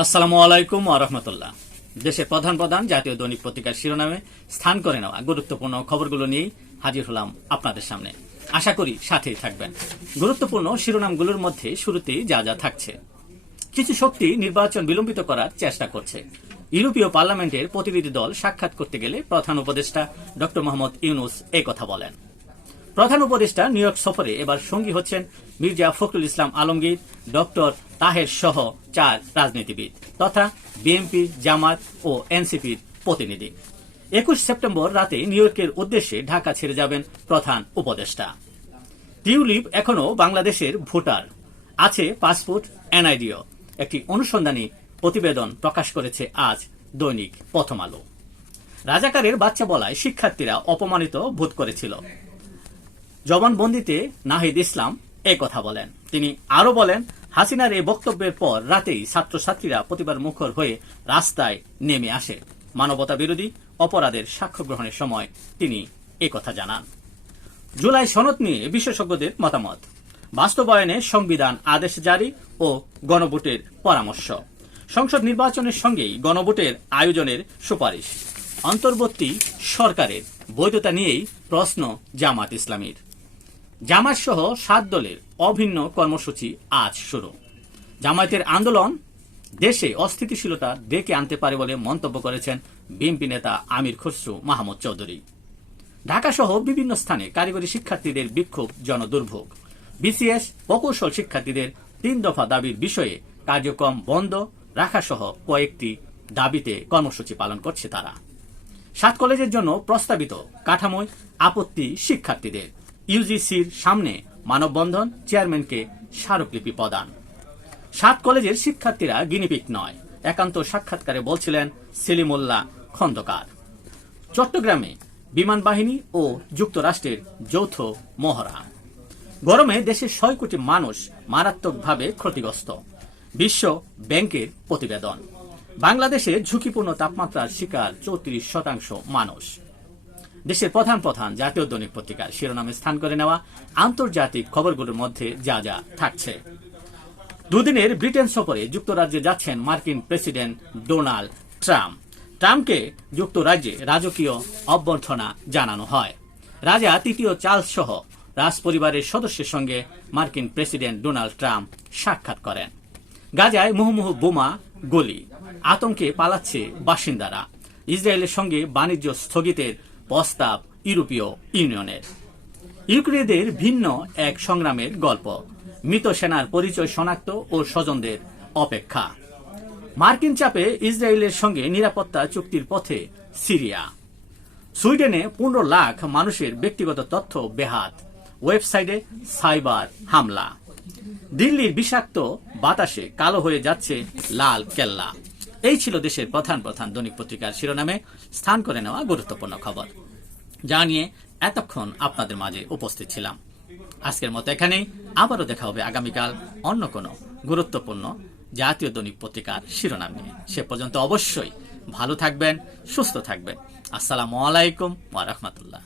আসসালামু আলাইকুম আরহামতুল্লাহ দেশের প্রধান প্রধান জাতীয় দৈনিক পত্রিকার শিরোনামে স্থান করে নেওয়া গুরুত্বপূর্ণ খবরগুলো নিয়েই হাজির হলাম আপনাদের সামনে। আশা করি সাথেই থাকবেন। গুরুত্বপূর্ণ শিরোনামগুলোর মধ্যে শুরুতেই যা যা থাকছে। কিছু শক্তি নির্বাচন বিলম্বিত করার চেষ্টা করছে। ইউরোপীয় পার্লামেন্টের প্রতিনিধি দল সাক্ষাৎ করতে গেলে প্রধান উপদেষ্টা ড মোহাম্মদ ইউনুস কথা বলেন। প্রধান উপদেষ্টা নিউ ইয়র্ক সফরে এবার সঙ্গী হচ্ছেন মির্জা ফখরুল ইসলাম আলমগীর, ডক্টর তাহের সহ চার রাজনীতিবিদ তথা বিএনপি, জামাত ও এনসিপির প্রতিনিধি। একুশ সেপ্টেম্বর রাতে নিউ ইয়র্কের উদ্দেশ্যে ঢাকা ছেড়ে যাবেন প্রধান উপদেষ্টা। টিউলিপ এখনও বাংলাদেশের ভোটার। আছে পাসপোর্ট, এনআইডিও। একটি অনুসন্ধানী প্রতিবেদন প্রকাশ করেছে আজ দৈনিক প্রথম আলো। রাজাকারের বাচ্চা বলায় শিক্ষার্থীরা অপমানিত বোধ করেছিল। জবানবন্দিতে নাহিদ ইসলাম এ কথা বলেন। তিনি আরও বলেন, হাসিনার এই বক্তব্যের পর রাতেই ছাত্রছাত্রীরা প্রতিবার মুখর হয়ে রাস্তায় নেমে আসে। মানবতা বিরোধী অপরাধের সাক্ষ্য গ্রহণের সময় তিনি কথা জানান। জুলাই সনদ নিয়ে বিশেষজ্ঞদের মতামত। বাস্তবায়নে সংবিধান আদেশ জারি ও গণভোটের পরামর্শ। সংসদ নির্বাচনের সঙ্গেই গণভোটের আয়োজনের সুপারিশ। অন্তর্বর্তী সরকারের বৈধতা নিয়েই প্রশ্ন জামাত ইসলামীর। জামাত সহ সাত দলের অভিন্ন কর্মসূচি আজ শুরু। জামায়াতের আন্দোলন দেশে অস্থিতিশীলতা ডেকে আনতে পারে বলে মন্তব্য করেছেন বিএনপি নেতা আমির খসরু মাহমুদ চৌধুরী। ঢাকা সহ বিভিন্ন স্থানে কারিগরি শিক্ষার্থীদের বিক্ষোভ জনদুর্ভোগ। বিসিএস প্রকৌশল শিক্ষার্থীদের তিন দফা দাবির বিষয়ে কার্যক্রম বন্ধ রাখা সহ কয়েকটি দাবিতে কর্মসূচি পালন করছে তারা। সাত কলেজের জন্য প্রস্তাবিত কাঠামোয় আপত্তি শিক্ষার্থীদের। ইউজিসির সামনে মানববন্ধন চেয়ারম্যানকে স্মারকলিপি প্রদান। সাত কলেজের শিক্ষার্থীরা গিনিপিক নয়, একান্ত সাক্ষাৎকারে বলছিলেন সেলিমুল্লাহ খন্দকার। চট্টগ্রামে বিমান বাহিনী ও যুক্তরাষ্ট্রের যৌথ মহড়া। গরমে দেশের ছয় কোটি মানুষ মারাত্মকভাবে ক্ষতিগ্রস্ত। বিশ্ব ব্যাংকের প্রতিবেদন। বাংলাদেশে ঝুঁকিপূর্ণ তাপমাত্রার শিকার চৌত্রিশ শতাংশ মানুষ। দেশের প্রধান প্রধান জাতীয় দৈনিক পত্রিকার শিরোনামে স্থান করে নেওয়া আন্তর্জাতিক খবরগুলোর মধ্যে যা যা থাকছে। দুদিনের ব্রিটেন সফরে যুক্তরাজ্যে যাচ্ছেন মার্কিন প্রেসিডেন্ট ডোনাল্ড ট্রাম্প। ট্রাম্পকে যুক্তরাজ্যে রাজকীয় অভ্যর্থনা জানানো হয়। রাজা তৃতীয় চার্লস সহ রাজ পরিবারের সদস্যের সঙ্গে মার্কিন প্রেসিডেন্ট ডোনাল্ড ট্রাম্প সাক্ষাৎ করেন। গাজায় মুহুমুহু বোমা, গুলি, আতঙ্কে পালাচ্ছে বাসিন্দারা। ইসরায়েলের সঙ্গে বাণিজ্য স্থগিতের প্রস্তাব ইউরোপীয় ইউনিয়নের। ইউক্রেনদের ভিন্ন এক সংগ্রামের গল্প। মৃত সেনার পরিচয় শনাক্ত ও স্বজনদের অপেক্ষা। মার্কিন চাপে ইসরায়েলের সঙ্গে নিরাপত্তা চুক্তির পথে সিরিয়া। সুইডেনে পনেরো লাখ মানুষের ব্যক্তিগত তথ্য বেহাত। ওয়েবসাইটে সাইবার হামলা। দিল্লির বিষাক্ত বাতাসে কালো হয়ে যাচ্ছে লাল কেল্লা। এই ছিল দেশের প্রধান প্রধান দৈনিক পত্রিকার শিরোনামে স্থান করে নেওয়া গুরুত্বপূর্ণ খবর। যা নিয়ে এতক্ষণ আপনাদের মাঝে উপস্থিত ছিলাম। আজকের মতো এখানেই। আবারও দেখা হবে আগামীকাল অন্য কোনো গুরুত্বপূর্ণ জাতীয় দৈনিক পত্রিকার শিরোনাম নিয়ে। সে পর্যন্ত অবশ্যই ভালো থাকবেন, সুস্থ থাকবেন। আসসালামু আলাইকুম ওয়া রাহমাতুল্লাহ।